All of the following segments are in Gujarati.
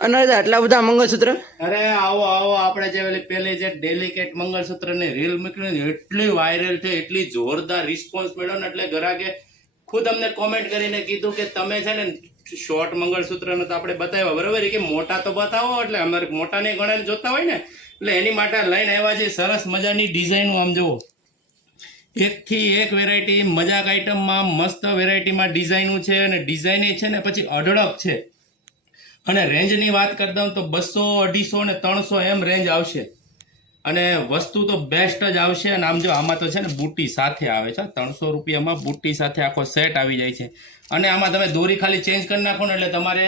અને આટલા બધા મંગળસૂત્ર? અરે આવો આવો, આપણે જે પેલી જે ડેલિકેટ મંગળસૂત્ર ની રીલ મૂકી ને એટલી વાયરલ થઈ, એટલી જોરદાર રિસ્પોન્સ મળ્યો ને એટલે ગ્રાહકે ખુદ અમને કોમેન્ટ કરીને કીધું કે તમે છે ને શોર્ટ મંગળસૂત્ર નો તો આપણે બતાવ્યા બરોબર, કે મોટા તો બતાવો, એટલે અમારે મોટા ને ઘણા જોતા હોય ને, એટલે એની માટે લઈને આવ્યા છે સરસ મજાની ડિઝાઇન. આમ જુઓ, એકથી એક વેરાયટી મજાક આઈટમમાં મસ્ત વેરાયટીમાં ડિઝાઇનો છે, અને ડિઝાઇન છે ને પછી અઢળક છે. અને રેન્જની વાત કરી દઉં તો 200, 250 ને 300 એમ રેન્જ આવશે, અને વસ્તુ તો બેસ્ટ જ આવશે. અને આમ જો આમાં તો છે ને બુટ્ટી સાથે આવે છે, 300 રૂપિયામાં બુટ્ટી સાથે આખો સેટ આવી જાય છે. અને આમાં તમે દોરી ખાલી ચેન્જ કરી નાખો ને એટલે તમારે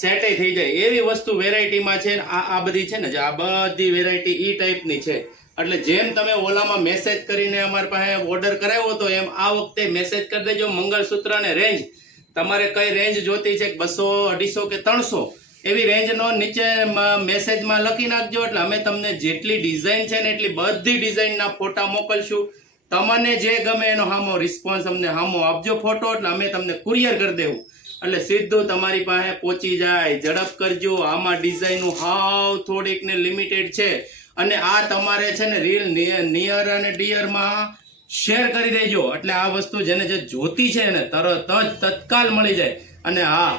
સેટ થઈ જાય એવી વસ્તુ વેરાયટીમાં છે. આ બધી છે ને, જે આ બધી વેરાયટી ઈ ટાઈપની છે. એટલે જેમ તમે ઓલામાં મેસેજ કરીને અમારી પાસે ઓર્ડર કરાવ્યો હતો, એમ આ વખતે મેસેજ કરી દેજો મંગળસૂત્ર અને રેન્જ. તમારે કઈ રેન્જ જોતી છે, 200, 250 કે 300 એવી રેન્જનો નીચે મેસેજમાં લખી નાખજો. એટલે અમે તમને જેટલી ડિઝાઇન છે ને એટલી બધી ડિઝાઇનના ફોટા મોકલશું. તમને જે ગમે એનો સામો રિસ્પોન્સ અમને સામો આપજો ફોટો, એટલે અમે તમને કુરિયર કરી દેવું, એટલે સીધું તમારી પાસે પહોંચી જાય. ઝડપ કરજો, આમાં ડિઝાઇનો હાવ થોડીક ને લિમિટેડ છે. અને આ તમારે છે ને રીલ નિયર અને ડિયરમાં શેર કરી દેજો, એટલે આ વસ્તુ જેને જે જોતી છે ને તરત જ તત્કાલ મળી જાય. અને હા,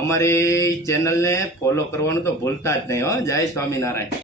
અમારી ચેનલને ફોલો કરવાનું તો ભૂલતા જ નહીં હો. જય સ્વામિનારાયણ.